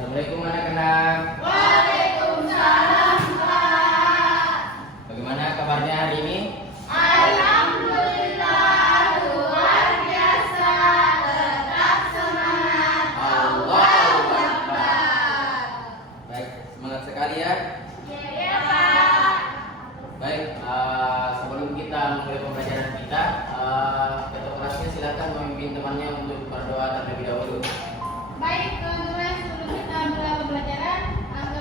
Assalamualaikum anak-anak. Waalaikumsalam, Pak. Bagaimana kabarnya hari ini? Alhamdulillah, luar biasa. Tetap semangat. Allahu Akbar. Baik, semangat sekali ya. Ya, Pak. Baik, sebelum kita mulai pembelajaran kita, ketua kelasnya silakan memimpin temannya untuk berdoa terlebih dahulu. Baik, teman-teman, sebelum kita mulai pembelajaran, angkat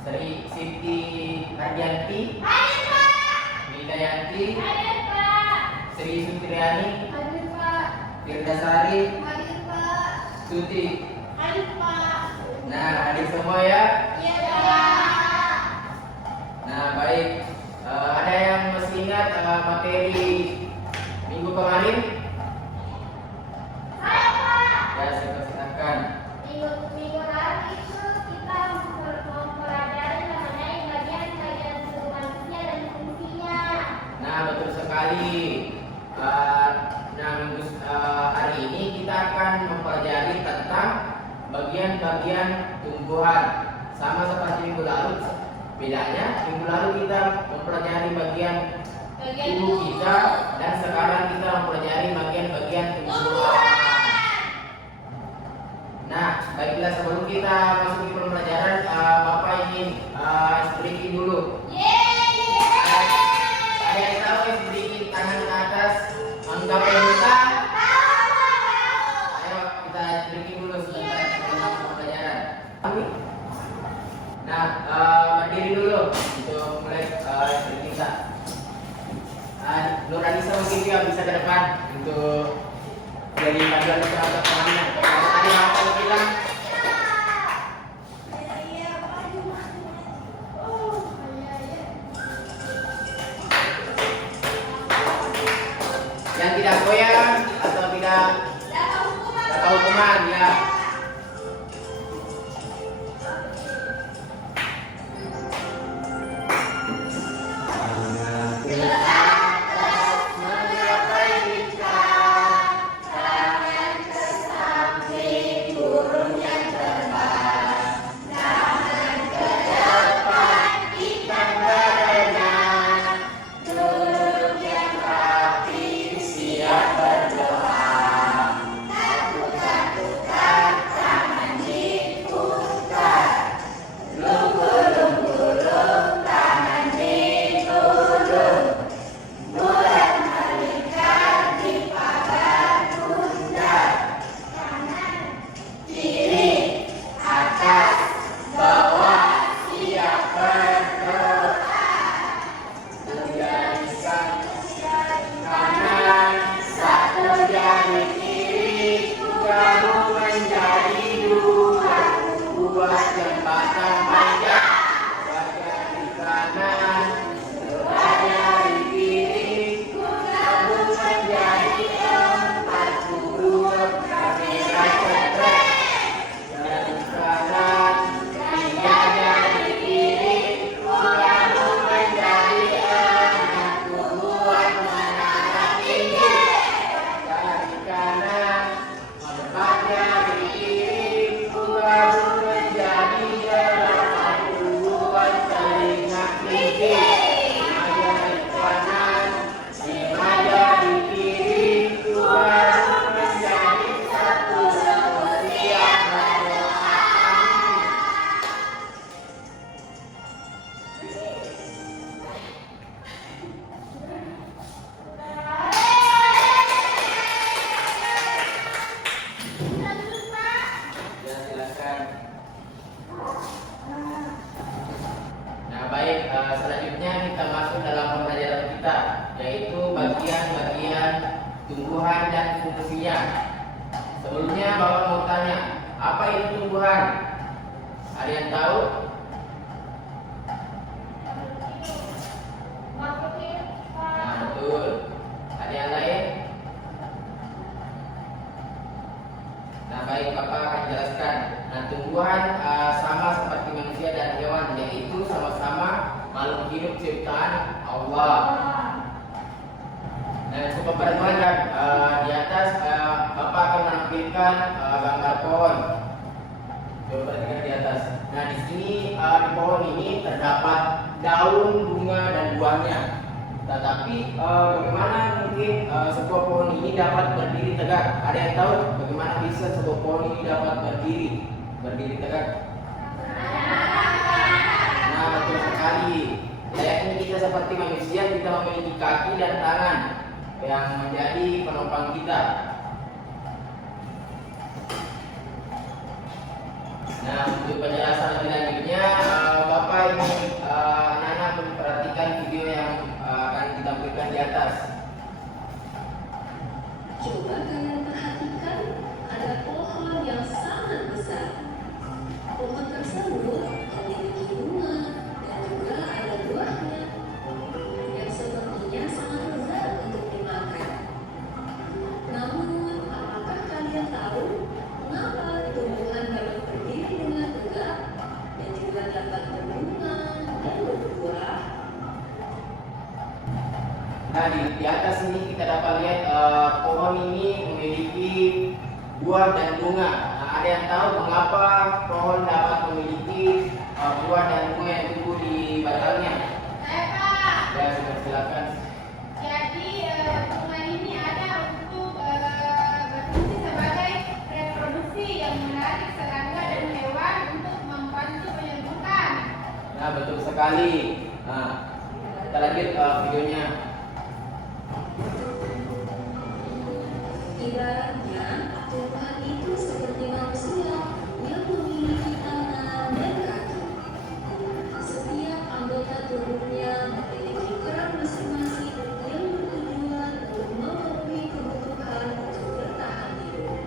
Sri Siti Hardianti, Hadir Pak. Widayanti, Hadir Pak. Sri Sutriani, Hadir Pak. Firdasari, Hadir Pak. Suti. Hadir Pak. Nah, hadir semua ya. Iya Pak. Nah, baik. Ada yang masih ingat materi minggu kemarin? Saya Pak. Ya, saya silakan. Minggu lalu itu kita mempelajari mengenai bagian-bagian tubuh manusia dan fungsinya. Nah, betul sekali. Hari ini kita akan mempelajari tentang bagian-bagian tumbuhan. Sama seperti minggu lalu, bedanya minggu lalu kita mempelajari bagian tubuh kita dan sekarang kita mempelajari bagian-bagian tumbuhan. Nah, baiklah sebelum kita masuk ke pembelajaran, Bapak ingin briefing dulu. Ada yang tahu briefing tangan ke atas anggap kita? Ayo kita briefing dulu sebentar sebelum pembelajaran. Nah, berdiri dulu untuk mulai briefing kita. Nur Anissa mungkin juga bisa ke depan untuk jadi panduan kita untuk temannya. Tadi apa yang bilang? Yang tidak goyang atau tidak dapat hukuman ya. Selanjutnya kita masuk dalam pembelajaran kita, yaitu bagian-bagian tumbuhan dan fungsinya. Sebelumnya Bapak mau tanya, apa itu tumbuhan? Ada yang tahu? Nah, betul. Ada yang lain? Nah, baik, Bapak akan jelaskan. Nah, tumbuhan sama seperti manusia dan hewan, yaitu sama-sama makhluk hidup ciptaan Allah. Nah, cukup perhatikan di atas Bapak akan menampilkan gambar pohon. Coba perhatikan di atas. Nah, di sini di pohon ini terdapat daun, bunga dan buahnya. Tetapi bagaimana mungkin sebuah pohon ini dapat berdiri tegak? Ada yang tahu bagaimana bisa sebuah pohon ini dapat berdiri tegak? Nah, betul sekali. Layaknya kita seperti manusia, kita memiliki kaki dan tangan yang menjadi penopang kita. Nah, untuk penjelasan lebih lanjutnya, Bapak Nah, di atas ini kita dapat lihat pohon ini memiliki buah dan bunga. Nah, ada yang tahu mengapa pohon dapat memiliki buah dan bunga yang tumbuh di batangnya? Saya Pak. Ya, silakan. Jadi bunga ini ada untuk berfungsi sebagai reproduksi yang menarik serangga dan hewan untuk membantu penyembuhan. Nah, betul sekali. Nah, kita lanjut videonya. Ibaratnya, Tuhan itu seperti manusia yang memiliki tangan dan kaki. Setiap anggota tubuhnya memiliki peran masing-masing yang bertujuan untuk memenuhi kebutuhan untuk bertahan hidup.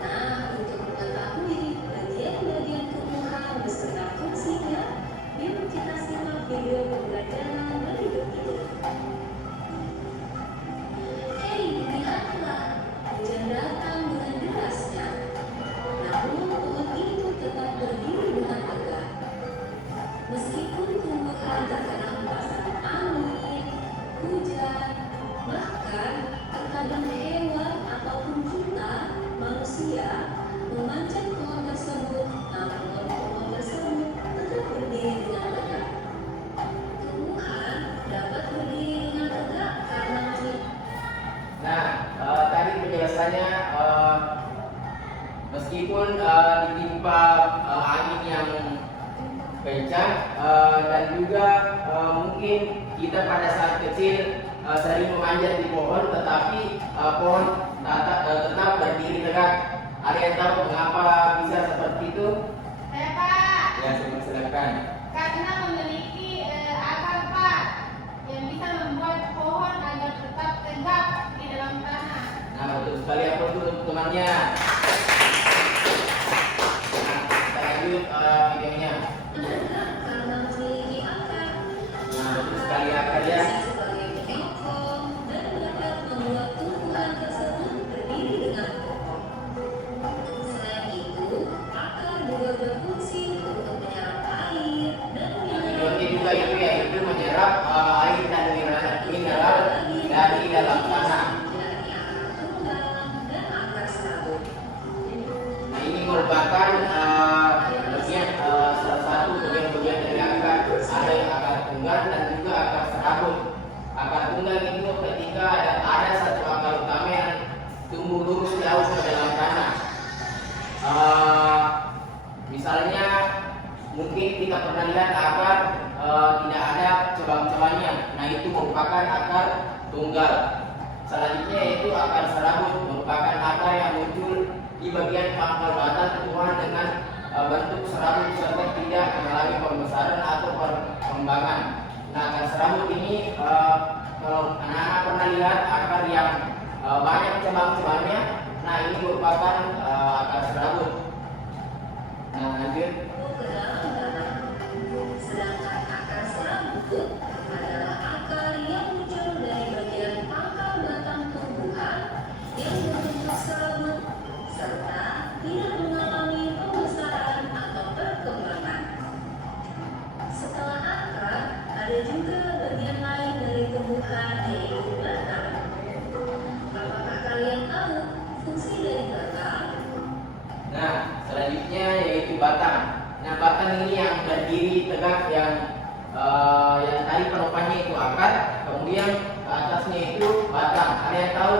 Nah, untuk mengetahui bagian-bagian tubuhan beserta fungsinya, yuk kita simak video pembelajaran berikut ini. Lihatlah, hujan datang dengan derasnya. Namun pohon itu tetap berdiri dengan tegak. Meskipun tumbuhan terkena hempasan angin, hujan, bahkan terkadang hewan ataupun kita, manusia, memanjat pohon tersebut, namun pohon tersebut tetap berdiri dengan tegak. Tumbuhan dapat berdiri dengan tegak karena Nah, tadi penjelasannya meskipun ditimpa angin yang kencang dan juga mungkin kita pada saat kecil sering memanjat di pohon, tetapi pohon tetap berdiri tegak. Ada yang tahu mengapa bisa seperti itu? Saya Pak. Ya, silakan. Karena memiliki akar Pak yang bisa membuat pohon agar tetap tegak di dalam tanah. Nah, betul sekali, apa itu temannya? Nah, kita lanjut videonya. karena memiliki akar. Nah, betul sekali akar ya. Sebagai penyokong dan dapat membuat tumbuhan tersebut berdiri dengan kokoh. Selain itu, akar juga berfungsi untuk menyerap air dan Tujuannya juga itu yaitu menyerap air dan mineral dari dalam tanah. dari akar tunggal dan akar serabut. Nah, ini merupakan bagian salah satu bagian-bagian dari akar. Ada yang akar tunggal dan juga akar serabut. Akar tunggal itu ketika ada satu akar utama yang tumbuh lurus jauh ke dalam tanah. Misalnya mungkin kita pernah lihat akar tidak ada cabang-cabangnya. Nah, itu merupakan akar tunggal. Selanjutnya yaitu akar serabut, merupakan akar yang muncul di bagian pangkal batang tumbuhan dengan bentuk serabut serta tidak mengalami pembesaran atau perkembangan. Nah, akar serabut ini kalau anak-anak pernah lihat akar yang banyak cabang-cabangnya, nah ini merupakan akar serabut. Nah, lanjut. Ke dalam tanah. Sedangkan akar serabut adalah akar yang muncul dari bagian pangkal batang tumbuhan yang berbentuk serabut serta tidak mengalami pembesaran atau perkembangan. Setelah akar, ada juga bagian lain dari tumbuhan yaitu batang. Apakah kalian tahu fungsi dari batang? Nah, selanjutnya yaitu batang. Nah, batang ini yang berdiri tegak yang tadi penopangnya itu akar, kemudian ke atasnya itu batang. Ada yang tahu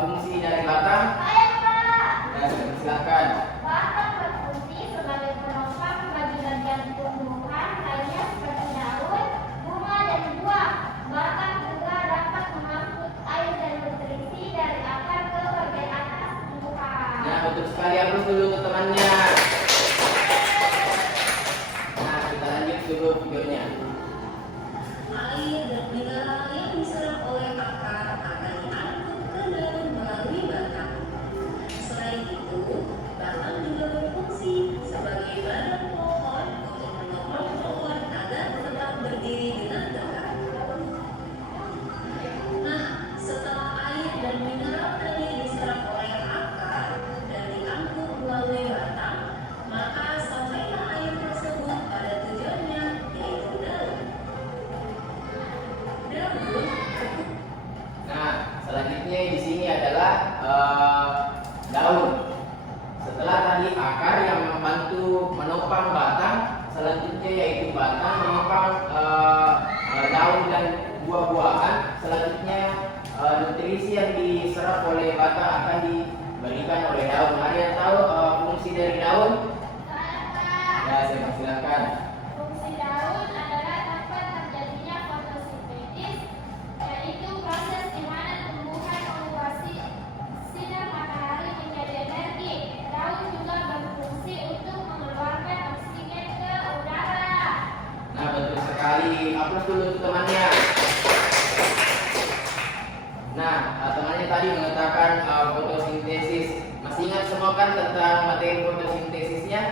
fungsi dari batang? Saya Pak. Nah, silakan. Batang berfungsi sebagai penopang bagi bagian tumbuhan lainnya seperti daun, bunga, dan buah. Batang juga dapat mengangkut air dan nutrisi dari akar ke bagian atas tumbuhan. Nah, betul sekali, aku dulu ke temannya. Nah, kita lanjut dulu videonya. Air dan mineral yang diserap oleh akar akan diangkut ke daun melalui batang. Selain itu, batang juga berfungsi sebagai badan pohon untuk menopang pohon agar tetap berdiri dengan tegak. Nah, setelah air dan mineral tadi diserap oleh akar dan diangkut melalui batang, maka sampailah air tersebut pada tujuannya, yaitu daun. Daun yaitu batang, mengepang daun dan buah-buahan. Selanjutnya nutrisi yang diserap oleh batang akan diberikan oleh daun. Ada yang tahu fungsi dari daun? Ya, saya persilakan. Fungsi daun adalah tempat terjadinya fotosintesis, yaitu proses di mana tumbuhan menguasai sinar matahari menjadi energi. Daun juga berfungsi untuk mengeluarkan oksigen ke udara. Nah, betul sekali. Aplaus dulu untuk temannya. Nah, temannya tadi mengatakan fotosintesis. Masih ingat semua kan tentang materi fotosintesisnya?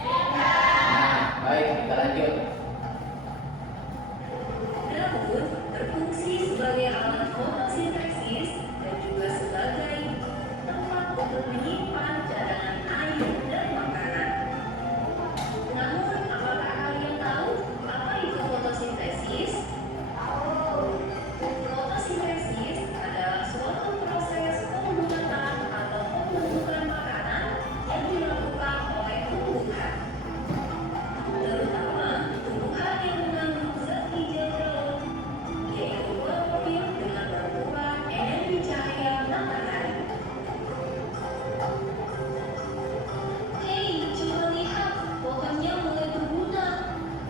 Nah, baik, kita lanjut. Daun berfungsi sebagai alat fotosintesis dan juga sebagai tempat untuk menyimpan cadangan air dan makanan. Namun, apakah kalian tahu apa itu fotosintesis? Fotosintesis adalah suatu proses pembuatan atau pembentukan makanan yang dilakukan oleh tumbuhan. Terutama tumbuhan yang mengandung zat hijau daun, yaitu klorofil dengan bantuan energi cahaya matahari. Hei, coba lihat, pohonnya mulai berbunga.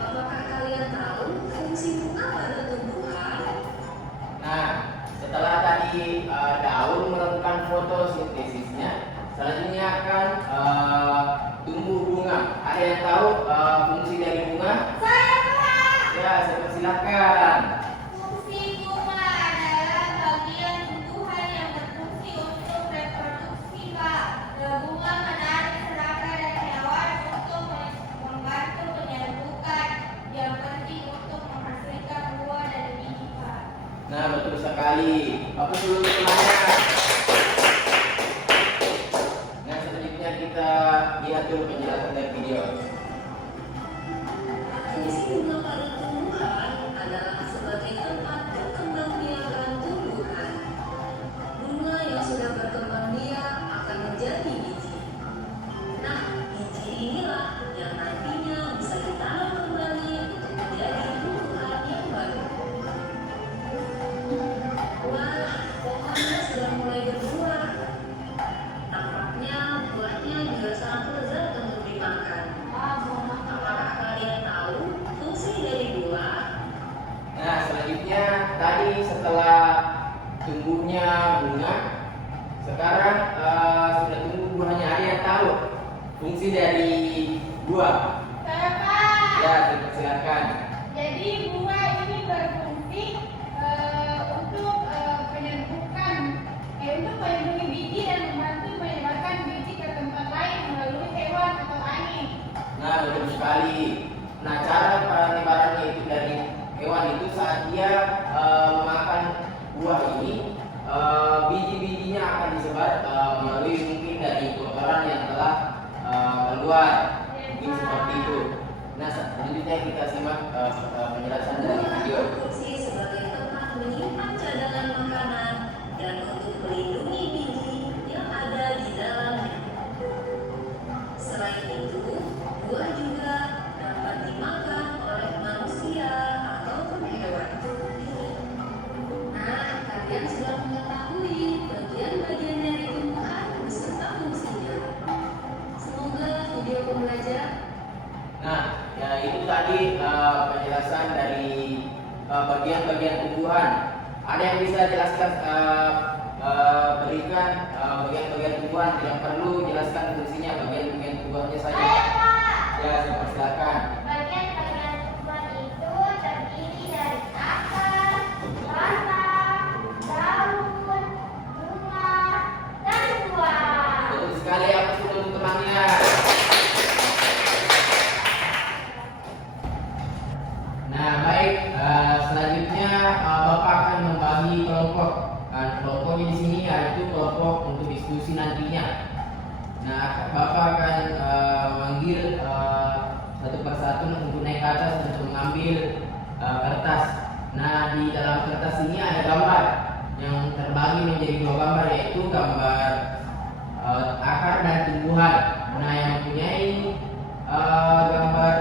Apakah kalian tahu fungsi bunga pada tumbuhan? Nah, setelah tadi daun melakukan fotosintesisnya, selanjutnya akan tumbuh bunga. Ada yang tahu fungsi dari bunga? Saya Pak. Ya, saya persilakan. Fungsi bunga adalah bagian tumbuhan yang berfungsi untuk reproduksi, Pak. Bunga menarik serangga dan hewan untuk membantu penyerbukan yang penting untuk menghasilkan buah dan biji, Pak. Nah, betul sekali. Apa dulu temannya? Nah, selanjutnya kita lihat dulu penjelasan dari video. Fungsi bunga pada tumbuhan adalah sebagai tempat berkembang biakan tumbuhan. Bunga yang sudah berkembang biak akan menjadi biji. Nah, biji inilah yang nantinya bisa ditanam kembali untuk menjadi tumbuhan yang baru. Wah, pohonnya sudah mulai berbuah. Tampaknya buahnya juga sangat lezat untuk dimakan. Apakah kalian tahu fungsi dari buah? Nah, selanjutnya tadi setelah tumbuhnya bunga, sekarang sudah tumbuh buahnya. Ada yang tahu fungsi dari buah? Saya Pak. Ya, silakan. Jadi bunga ini berfungsi untuk penyerbukan, untuk melindungi biji dan membantu menyebarkan biji ke tempat lain melalui hewan atau angin. Nah, betul sekali. Nah, cara penyebarannya itu dari hewan itu saat dia memakan buah ini, biji-bijinya akan disebar melalui mungkin dari kotoran yang telah keluar. Mungkin seperti itu. Nah, selanjutnya kita simak penjelasan dari video. Berfungsi sebagai tempat menyimpan cadangan makanan dan untuk melindungi biji yang ada di dalamnya. Selain itu, buah juga dapat dimakan oleh manusia ataupun hewan. Nah, kalian sudah mengetahui bagian-bagian dari tumbuhan beserta fungsinya. Semoga video pembelajaran. Nah, ya itu tadi penjelasan dari bagian-bagian tumbuhan. Ada yang bisa jelaskan berikan bagian-bagian tumbuhan, tidak perlu jelaskan fungsinya, bagian-bagian tumbuhannya saja. Saya Pak. Ya, saya persilakan. Bagian-bagian tumbuhan itu terdiri dari akar, batang, daun, bunga, dan buah. Betul sekali, apa sih untuk temannya? Nah, baik. Selanjutnya Bapak akan membagi kelompok. Kelompoknya di sini yaitu kelompok untuk diskusi nantinya. Nah, Bapak akan manggil satu persatu untuk naik ke atas untuk mengambil kertas. Nah, di dalam kertas ini ada gambar yang terbagi menjadi dua gambar, yaitu gambar akar dan tumbuhan. Nah, yang mempunyai gambar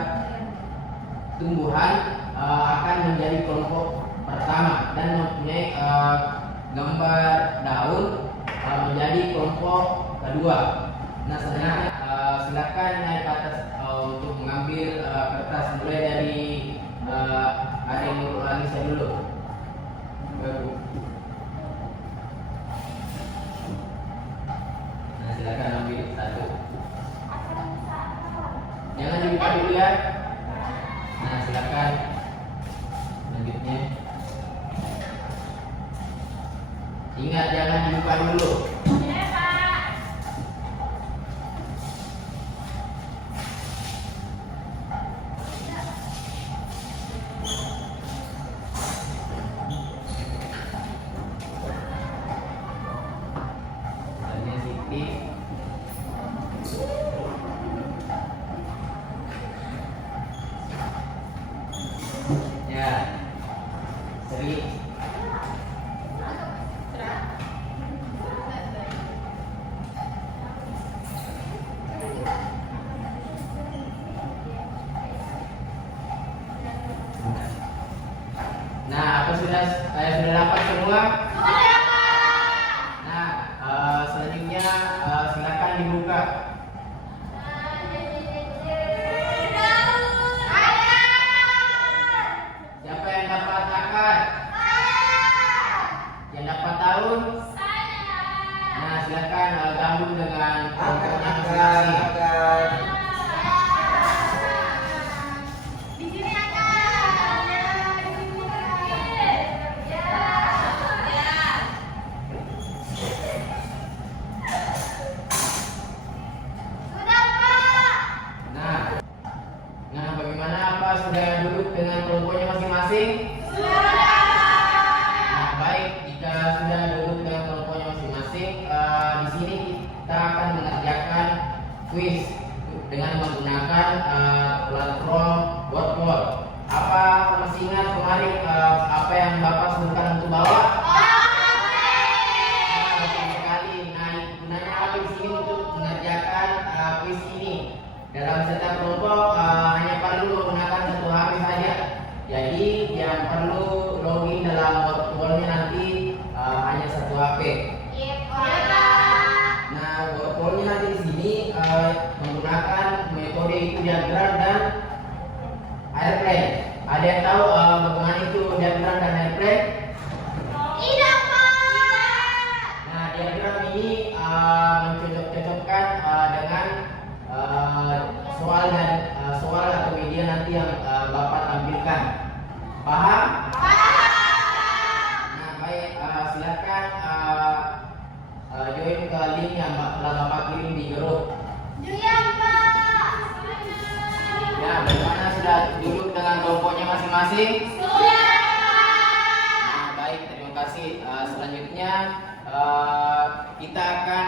tumbuhan akan menjadi kelompok pertama dan mempunyai gambar daun menjadi kelompok kedua. Nah, selanjutnya silakan naik ke atas untuk mengambil kertas, mulai dari adik Nurul Anissa dulu. Nah, silakan ambil satu. Jangan dibuka dulu ya. Nah, silakan. Selanjutnya. Ingat jangan dibuka dulu. Selanjutnya Siti. Ya. Seri. Nah, apa sudah dapat semua? Nah, selanjutnya silakan dibuka. Siapa yang dapat akar? Yang dapat daun? Nah, silakan gabung dengan kelompoknya masing-masing. Nah, bagaimana, apa sudah duduk dengan kelompoknya masing-masing? Nah, baik, jika sudah duduk dengan kelompoknya masing-masing, di sini kita akan mengerjakan kuis dengan menggunakan platform Wordwall. Apa masih ingat kemarin apa yang Bapak suruhkan untuk bawa? Nah, betul sekali. Nah, gunanya apa di sini untuk mengerjakan kuis ini? Dalam setiap kelompok hanya perlu menggunakan satu HP saja. Jadi yang perlu login dalam Wordwall-nya nanti hanya satu HP. Nah, Wordwall-nya nanti di sini menggunakan metode itu diagram dan airplane. Ada yang tahu bagaimana itu diagram dan airplane? Nah, diagram ini mencocok-cocokkan dengan soal atau media nanti yang Bapak tampilkan. Paham? Nah, baik, silakan join ke link yang telah Bapak kirim di grup. Ya, bagaimana sudah duduk dengan kelompoknya masing-masing? Nah, baik, terima kasih. Selanjutnya kita akan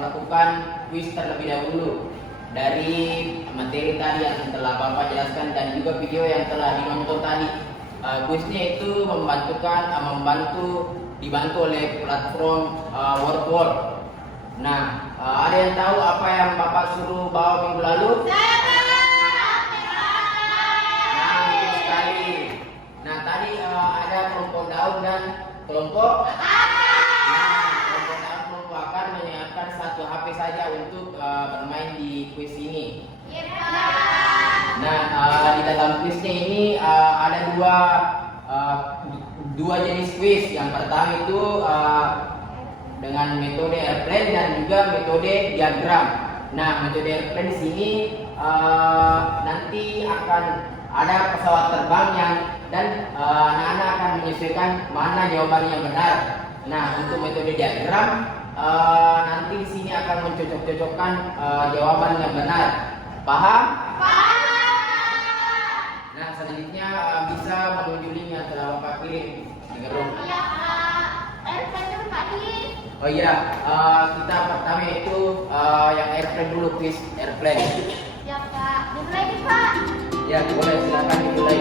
melakukan kuis terlebih dahulu dari materi tadi yang telah Bapak jelaskan dan juga video yang telah ditonton tadi. Kuisnya itu dibantu oleh platform Wordwall. Nah, ada yang tahu apa yang Bapak suruh bawa minggu lalu? Nah, betul sekali. Nah, tadi ada kelompok daun dan kelompok. Nah, kelompok daun, kelompok akar menyiapkan satu HP saja untuk bermain di kuis ini. Nah, di dalam kuisnya ini ada dua jenis kuis. Yang pertama itu dengan metode airplane dan juga metode diagram. Nah, metode airplane di sini nanti akan ada pesawat terbang dan anak-anak akan menyesuaikan mana jawaban yang benar. Nah, untuk metode diagram nanti di sini akan mencocok-cocokkan jawaban yang benar. Paham? Nah, selanjutnya bisa menuju link yang telah Bapak kirim di grup. Oh iya, kita pertama itu yang airplane dulu, quiz airplane. Ya Pak, dimulai nih Pak. Ya, boleh, silakan dimulai.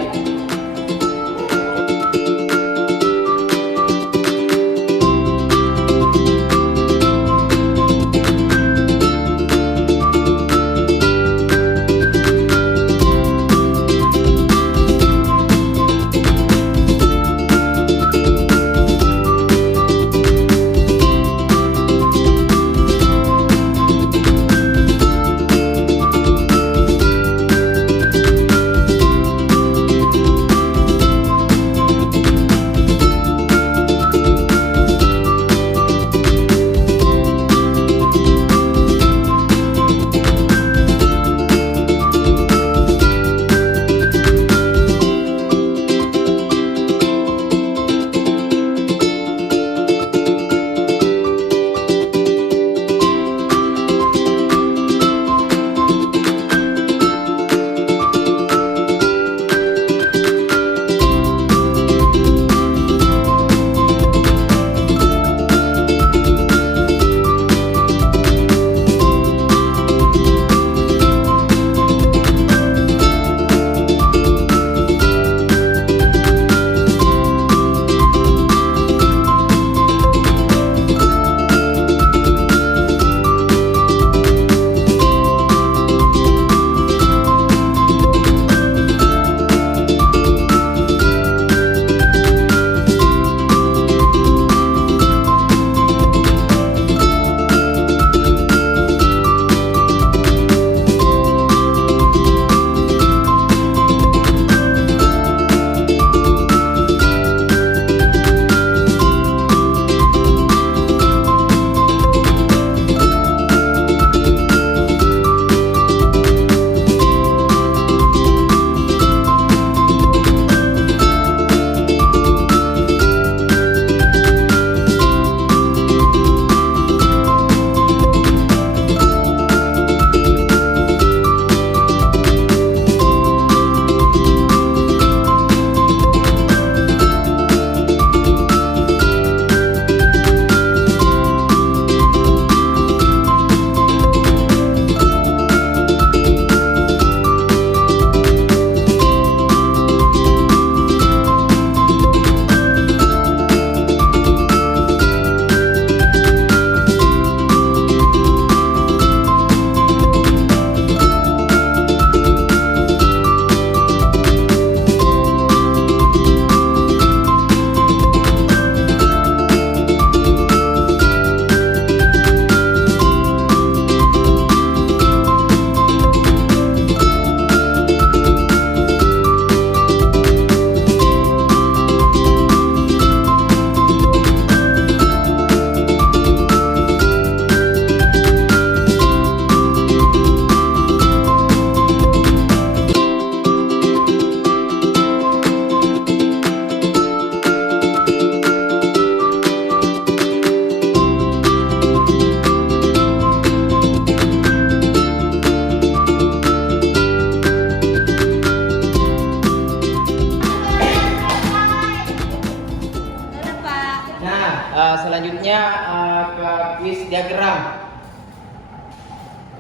selanjutnya ke quiz diagram.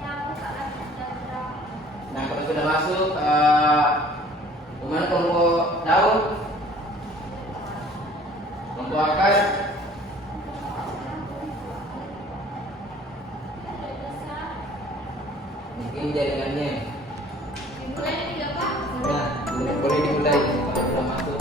Yang buka lagi diagram. Nah, kalau sudah masuk, kemana kelompok daun, kelompok akar, mungkin jaringannya. Dimulai dari tiga Pak. Nah, boleh dimulai kalau sudah masuk.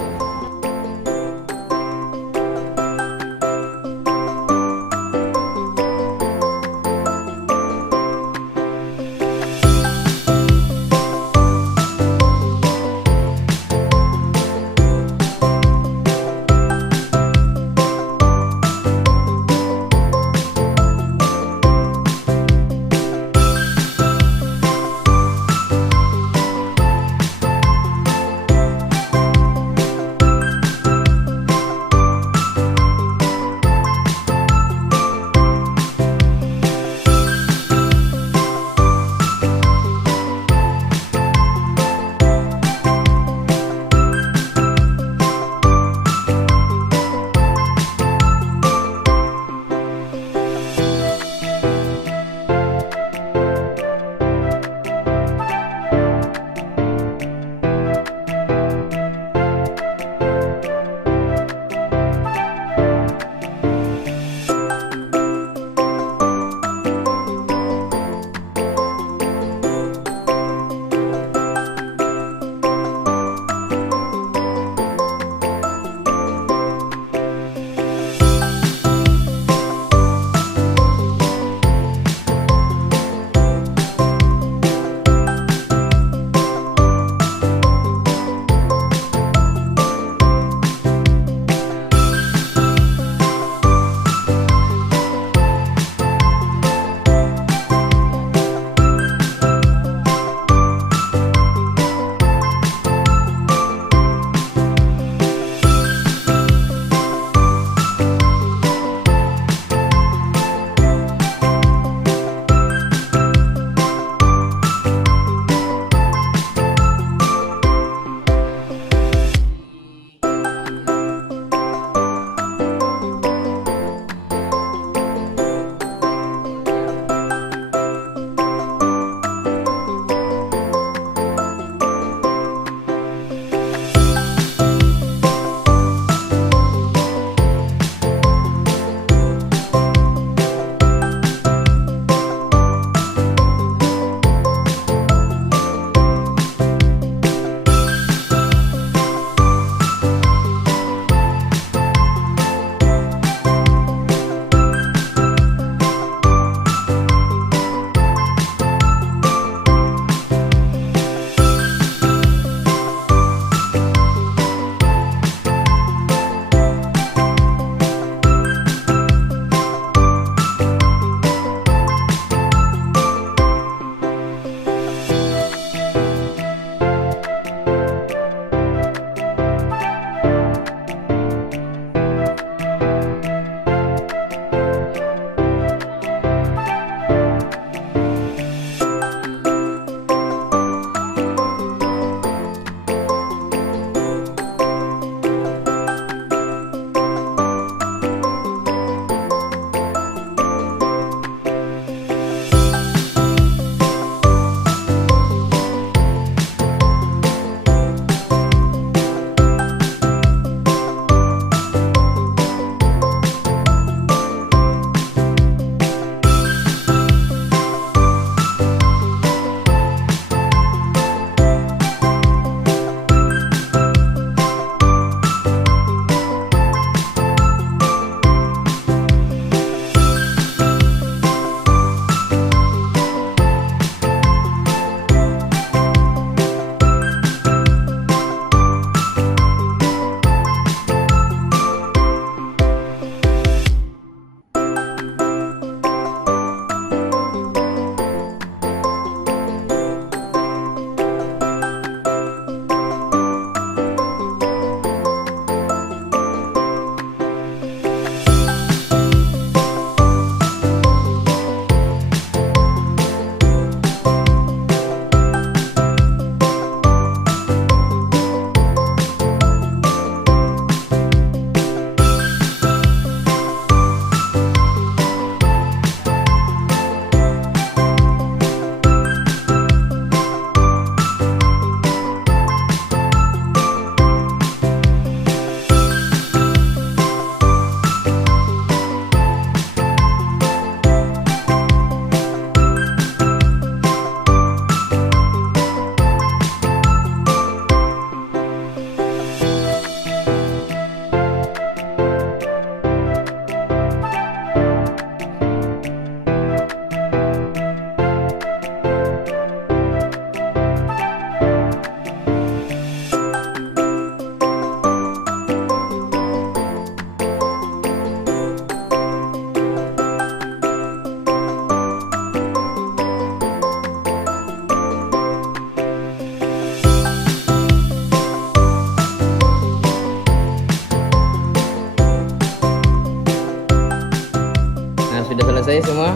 selesai semua?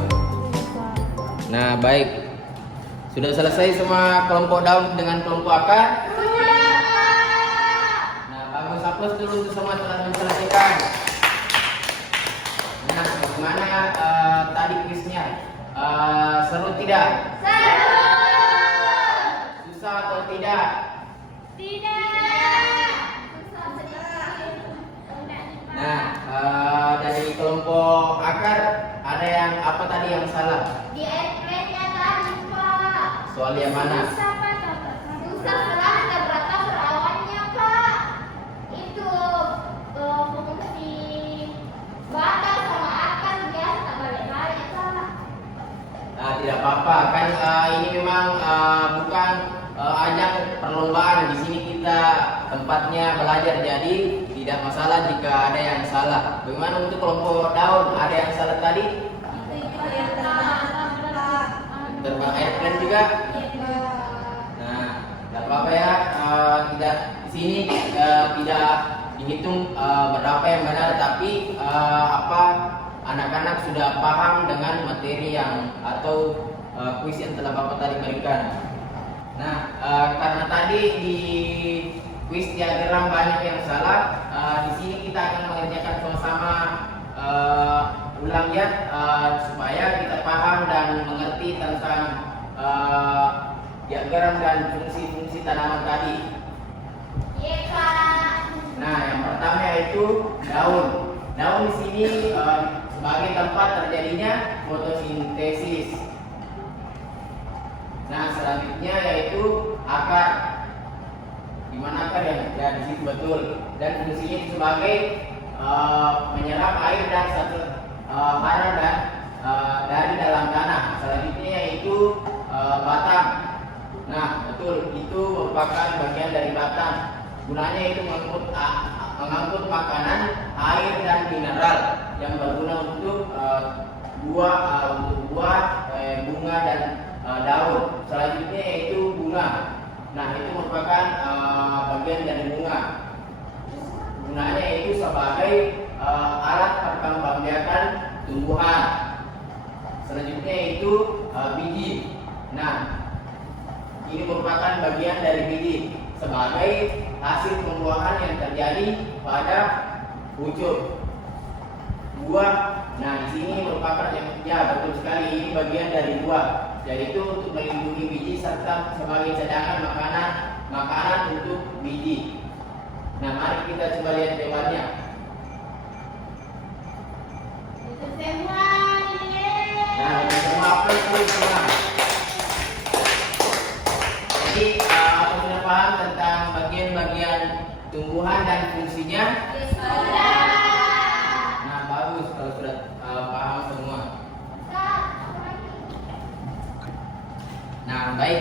Nah, baik. Sudah selesai semua kelompok daun dengan kelompok akar? Nah, bagus. Aplaus dulu untuk semua telah menyelesaikan. Nah, bagaimana tadi kuisnya? Seru tidak? Seru. Susah atau tidak? Tidak. Nah, dari kelompok akar ada yang apa tadi yang salah? Di airplane-nya tadi, Pak. Soal yang mana? Susah, Pak. Susah setelah ada berapa perawannya, Pak. Itu fungsi batang sama akar biasa tak balik-balik, Pak. Nah, tidak apa-apa kan ini memang bukan ajang perlombaan. Di sini kita tempatnya belajar, jadi tidak masalah jika ada yang salah. Bagaimana untuk kelompok daun? Ada yang salah tadi? Terbang airplane juga? Nah, tidak apa-apa ya. Tidak di sini tidak dihitung berapa yang benar, tapi apa anak-anak sudah paham dengan materi yang atau kuis yang telah Bapak tadi berikan. Nah, karena tadi di kuis diagram banyak yang salah, di sini kita akan mengerjakan sama-sama ulang ya, supaya kita paham dan mengerti tentang diagram dan fungsi-fungsi tanaman tadi. Iya, Pak. Nah, yang pertama yaitu daun. Daun di sini sebagai tempat terjadinya fotosintesis. Nah, selanjutnya yaitu akar. Di mana akar yang di situ betul. Dan fungsinya itu sebagai menyerap air dan satu hara dan dari dalam tanah. Selanjutnya yaitu batang. Nah, betul, itu merupakan bagian dari batang. Gunanya itu mengangkut makanan, air dan mineral yang berguna untuk buah, bunga dan daun. Selanjutnya yaitu bunga. Nah, itu merupakan bagian dari bunga. Gunanya itu sebagai alat perkembangbiakan tumbuhan. Selanjutnya itu biji. Nah, ini merupakan bagian dari biji sebagai hasil pembuahan yang terjadi pada pucuk buah. Nah, di sini merupakan ya betul sekali, ini bagian dari buah, yaitu untuk melindungi biji serta sebagai cadangan makanan untuk biji. Nah, mari kita coba lihat jawabannya. Itu semua, Nah, ini semua plus semua. Jadi, apa sudah paham tentang bagian-bagian tumbuhan dan fungsinya? Nah, bagus kalau sudah paham semua. Nah, baik,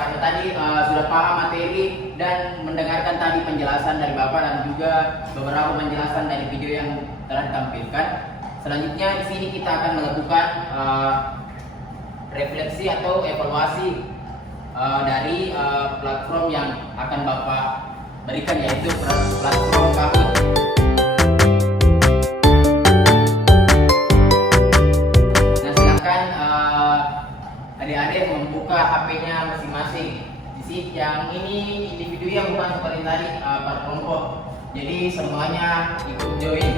karena tadi sudah paham materi dan mendengarkan tadi penjelasan dari Bapak dan juga beberapa penjelasan dari video yang telah ditampilkan. Selanjutnya di sini kita akan melakukan refleksi atau evaluasi dari platform yang akan Bapak berikan, yaitu platform Kahoot. Nah, silakan adik-adik membuka HP-nya masing-masing. Di sini yang ini individu yang bukan seperti tadi per kelompok. Jadi semuanya ikut join.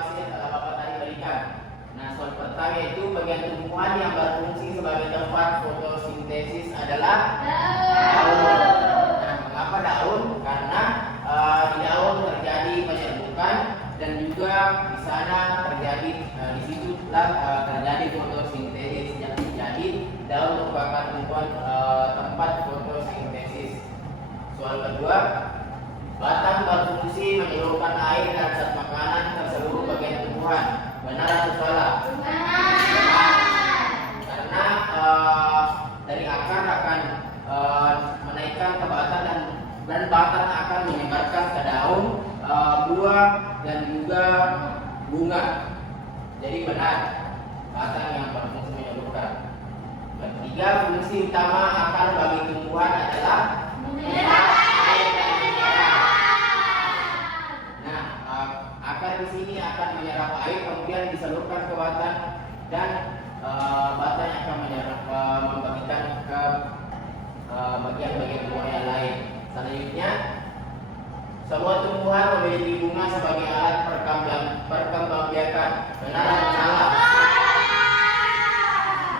evaluasi yang telah Bapak tadi berikan. Nah, soal pertama itu bagian tumbuhan yang berfungsi sebagai tempat fotosintesis adalah daun. Nah, mengapa daun? Karena di daun terjadi penyerbukan dan juga di sana terjadi di situ terjadi fotosintesis. Jadi daun merupakan tumbuhan tempat fotosintesis. Soal kedua, batang berfungsi menyalurkan air dan zat makanan ke seluruh bagian tumbuhan. Benar atau salah? Karena dari akar akan menaikkan ke batang dan batang akan menyebarkan ke daun, buah dan juga bunga. Jadi benar, batang yang berfungsi menyalurkan. Ketiga, fungsi utama akar bagi tumbuhan adalah menyerap air dan mineral. Nah, akar di sini akan menyerap air kemudian disalurkan ke batang dan batang akan membagikan ke bagian-bagian tumbuhan yang lain. Selanjutnya, semua tumbuhan memiliki bunga sebagai alat perkembangbiakan. Benar atau salah?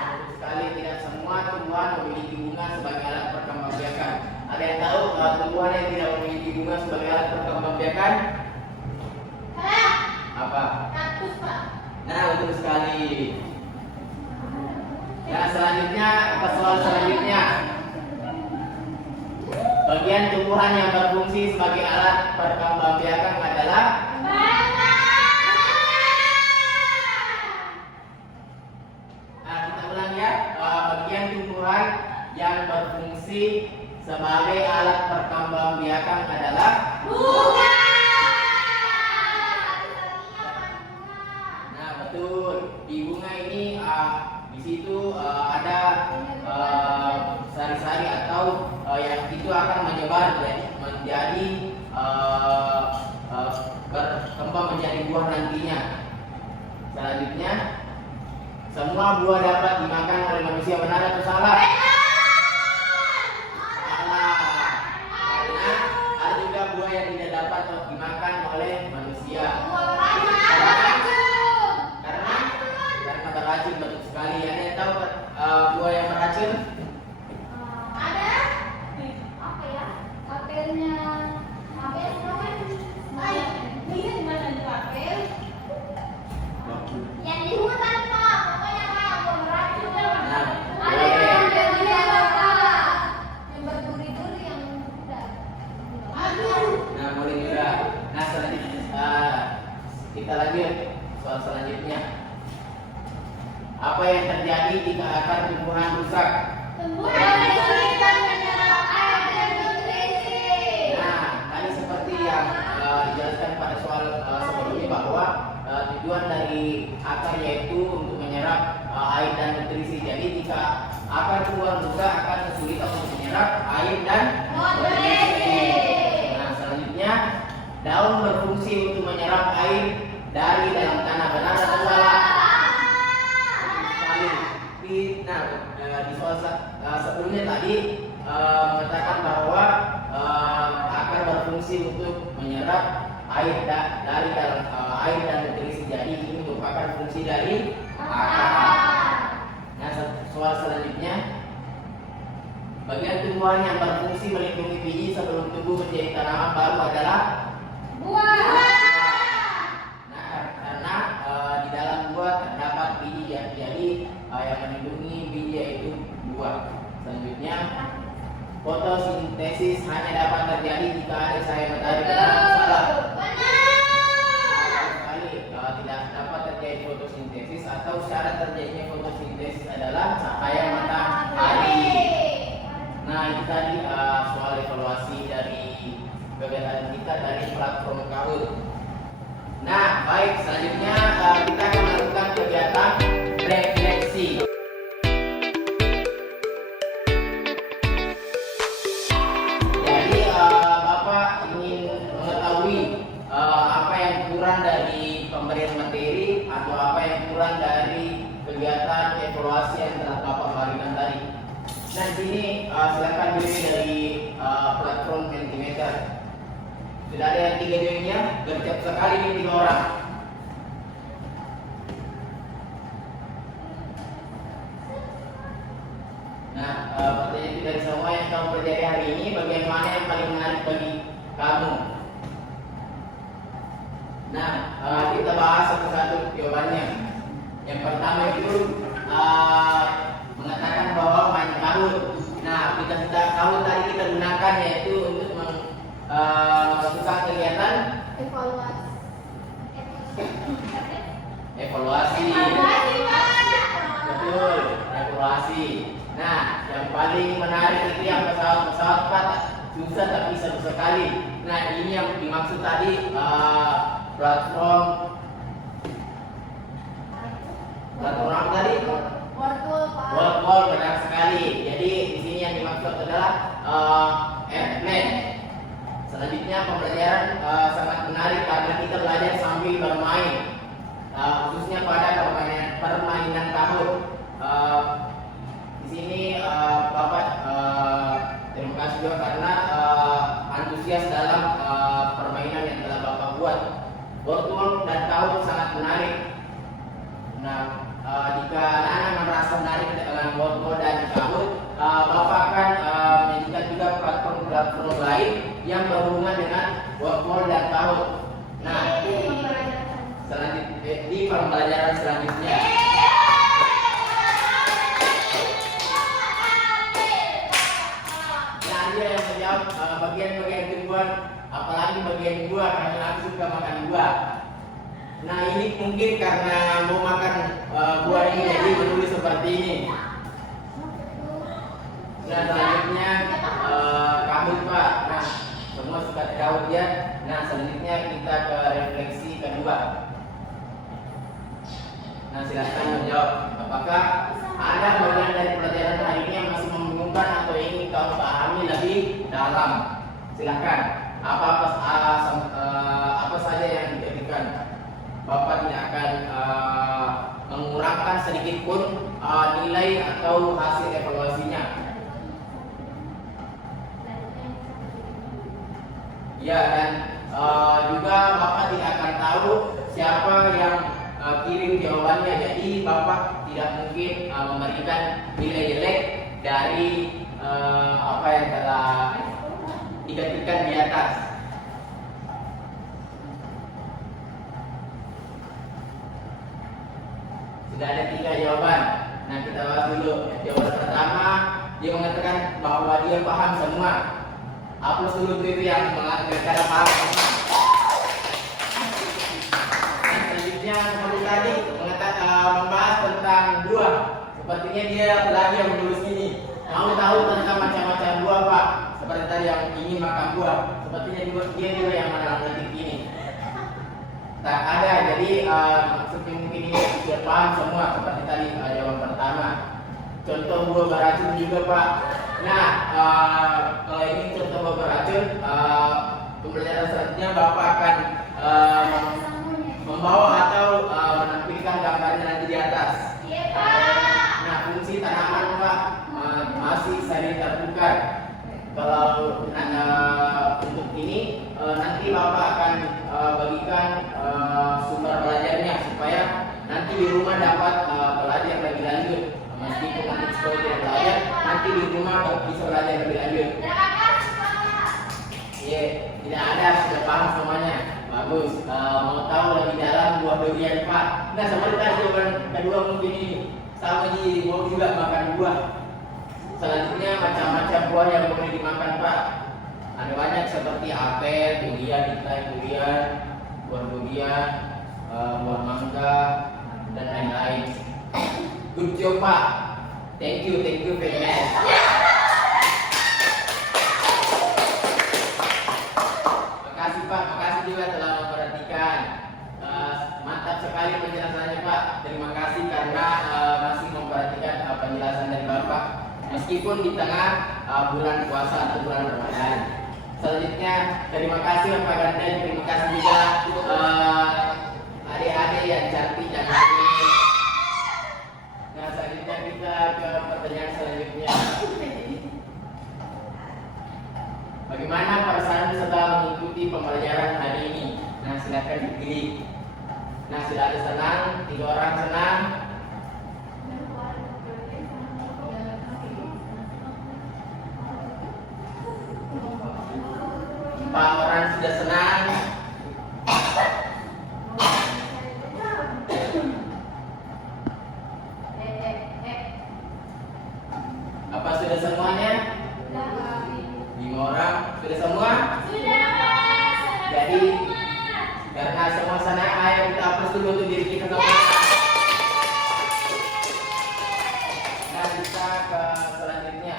Betul sekali, tidak semua tumbuhan memiliki bunga sebagai alat perkembangbiakan. Ada yang tahu tumbuhan yang tidak memiliki bunga sebagai alat perkembangbiakan? Apa? Kaktus, Pak. Nah, betul sekali. Nah, selanjutnya, soal selanjutnya. Bagian tumbuhan yang berfungsi sebagai alat perkembangbiakan adalah kita ulang ya. Bagian tumbuhan yang berfungsi sebagai alat perkembangbiakan adalah bunga. Nah, betul. Di bunga ini di situ ada sari-sari atau yang itu akan menyebar menjadi berkembang menjadi buah nantinya. Selanjutnya, semua buah dapat dimakan oleh manusia. Benar atau salah? Salah. Karena ada juga buah yang tidak dapat dimakan oleh manusia. Karena beracun, betul sekali. Ada yang tahu buah yang beracun? Ada apa ya? Apelnya, apel kan? Ini di mana di apel? Yang di hutan, Pak. Pokoknya kayak buah beracun. Ada yang apelnya Bapak. Yang berduri-duri yang muda. Aduh. Nah, boleh juga. Nah, selanjutnya kita lanjut soal selanjutnya. Apa yang terjadi jika akar tumbuhan rusak? Tumbuhan kesulitan menyerap air dan nutrisi. Nah, tadi seperti yang dijelaskan pada soal sebelumnya bahwa tujuan dari akar yaitu untuk menyerap air dan nutrisi. Jadi jika akar tumbuhan rusak akan kesulitan untuk menyerap air dan nutrisi. Nah, selanjutnya daun berfungsi untuk menyerap air dari dalam tanah. Benar atau salah? Di soal sebelumnya tadi mengatakan bahwa akar berfungsi untuk menyerap air dari dalam air dan nutrisi. Jadi ini merupakan fungsi dari akar. Nah, soal selanjutnya, bagian tumbuhan yang berfungsi melindungi biji sebelum tumbuh menjadi tanaman baru adalah Buah. Nah, karena di dalam buah terdapat biji jadi yang melindungi biji yaitu buah. Selanjutnya, fotosintesis hanya dapat terjadi jika ada cahaya matahari. Benar atau salah? Sekali tidak dapat terjadi fotosintesis atau syarat terjadinya fotosintesis adalah cahaya matahari. Nah, itu tadi soal evaluasi dari kegiatan kita dari platform Kahoot. Nah, baik, selanjutnya kita akan melakukan kegiatan refleksi. Jadi Bapak ingin mengetahui apa yang kurang dari pemberian materi atau apa yang kurang dari kegiatan evaluasi yang telah Bapak berikan tadi. Nah, di sini silakan pilih dari platform Mentimeter. Sudah ada yang 3 joinnya, gercep sekali ini 3 orang. kita bahas satu-satu jawabannya. Yang pertama itu mengatakan bahwa main kahut. Nah, kita sudah kahut tadi kita gunakan yaitu untuk melakukan kegiatan evaluasi. Betul, evaluasi. Nah, yang paling menarik itu yang pesawat Pak, susah tapi seru sekali. Nah, ini yang dimaksud tadi platform apa tadi? World, benar sekali. Jadi di sini yang dimaksud adalah airplane. Selanjutnya pembelajaran sangat menarik karena kita belajar sambil bermain, khususnya pada permainan kahut. Di sini Bapak terima kasih juga karena antusias dalam permainan yang telah Bapak buat. Wortel dan kahut sangat menarik. Nah, jika anak merasa menarik dengan wortel dan kahut, Bapak akan menyajikan juga platform lain yang berhubungan dengan wortel dan kahut. Nah, selanjutnya di pembelajaran selanjutnya. Nah, dia yang menjawab bagian-bagian tumbuhan, apalagi bagian buah karena aku suka makan buah. Nah, ini mungkin karena mau makan buah ini jadi menulis seperti ini. Nah, selanjutnya kahut Pak. Nah, semua suka kahut ya. Nah, selanjutnya kita ke refleksi kedua. Nah, silakan menjawab. Apakah ada bagian dari pelajaran hari ini yang masih membingungkan atau ingin kamu pahami lebih dalam? Silakan. Apa saja yang dijadikan? Bapak tidak akan mengurangkan sedikit pun nilai atau hasil evaluasinya. Ya, dan juga Bapak tidak akan tahu siapa yang kirim jawabannya. Jadi Bapak tidak mungkin memberikan nilai jelek dari apa yang telah digantikan di atas. Sudah ada 3 jawaban. Nah, kita bahas dulu. Jawaban pertama, dia mengatakan bahwa dia paham semua. Upload dulu itu yang cara paham semua. Nah, selanjutnya seperti tadi membahas tentang buah. Sepertinya dia belajar menulis ini. Mau tahu tentang macam-macam buah Pak? Seperti tadi yang ingin makan buah. Sepertinya dia juga yang menanam ini. Tak ada, jadi maksudnya mungkin ini sudah paham semua seperti tadi jawaban pertama. Contoh buah beracun juga Pak. Nah, kalau ini contoh buah beracun, pembelajaran selanjutnya Bapak akan membawa atau menampilkan gambarnya nanti di atas. Nah, fungsi tanaman Pak masih saya terbuka. Kalau untuk ini nanti Bapak akan bagikan sumber belajarnya supaya nanti di rumah dapat belajar lebih lanjut. Meskipun nanti sekolah tidak belajar, nanti di rumah bisa belajar lebih lanjut. Iya, tidak ada, sudah paham semuanya. Bagus. Mau tahu lebih dalam buah durian Pak? Nah, seperti tadi jawaban kedua mungkin ini sama di mau juga makan buah. Selanjutnya macam-macam buah yang boleh dimakan Pak. Ada banyak seperti apel, durian, buah durian, buah mangga, dan lain-lain. Good job Pak. Thank you very much. Makasih Pak, makasih juga telah memperhatikan. Mantap sekali penjelasannya Pak. Terima kasih karena masih memperhatikan penjelasan dari Bapak. Meskipun di tengah bulan puasa atau bulan Ramadan. Selanjutnya terima kasih Bapak Ganda, terima kasih juga adik-adik yang cantik dan manis. Nah, selanjutnya kita ke pertanyaan selanjutnya. Bagaimana perasaan setelah mengikuti pembelajaran hari ini? Nah, silakan dipilih. Nah, sudah ada senang, 3 orang senang. 4 orang sudah senang. semua sana ayo kita hapus dulu untuk diri kita dulu. Nah, kita ke selanjutnya.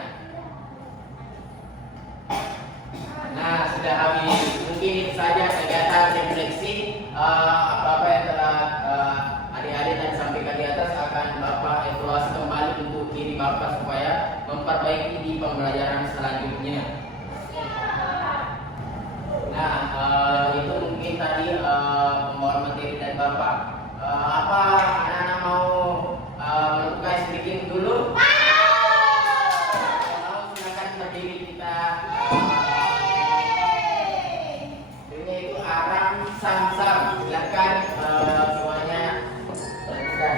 Nah, sudah habis. Mungkin itu saja kegiatan refleksi. Apa-apa yang telah adik-adik tadi sampaikan di atas akan Bapak evaluasi kembali untuk diri Bapak supaya memperbaiki di pembelajaran selanjutnya. Nah, itu mungkin tadi pembawaan materi dari Bapak. Apa anak-anak mau menentukan sedikit dulu? Kalau silakan berdiri kita. Ini itu aram sam-sam. Silakan semuanya lanjutkan.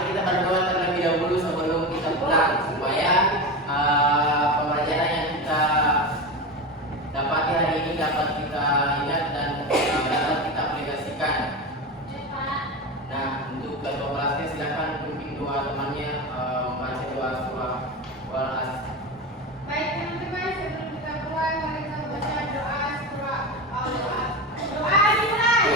mari kita berdoa terlebih dahulu sebelum kita pulang supaya pembelajaran yang kita dapati hari ini dapat kita ingat dan dapat kita aplikasikan. Nah, untuk ketua kelasnya silakan pimpin doa temannya membaca doa surah Wal-Asr. Baik teman-teman, sebelum kita mulai, mari kita baca doa surah Al-Asr. Doa dimulai.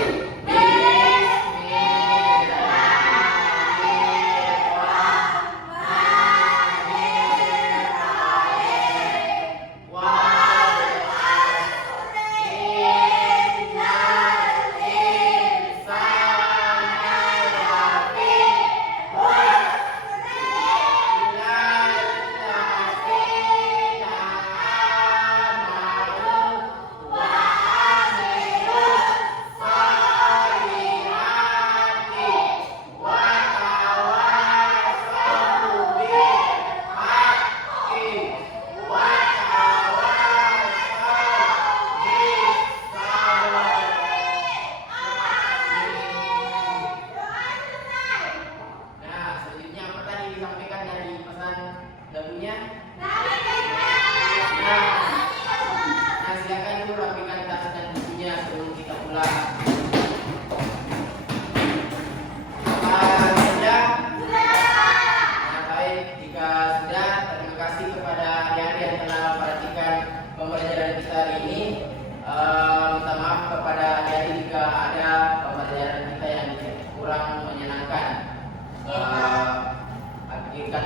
Kurang menyenangkan. Akhirkan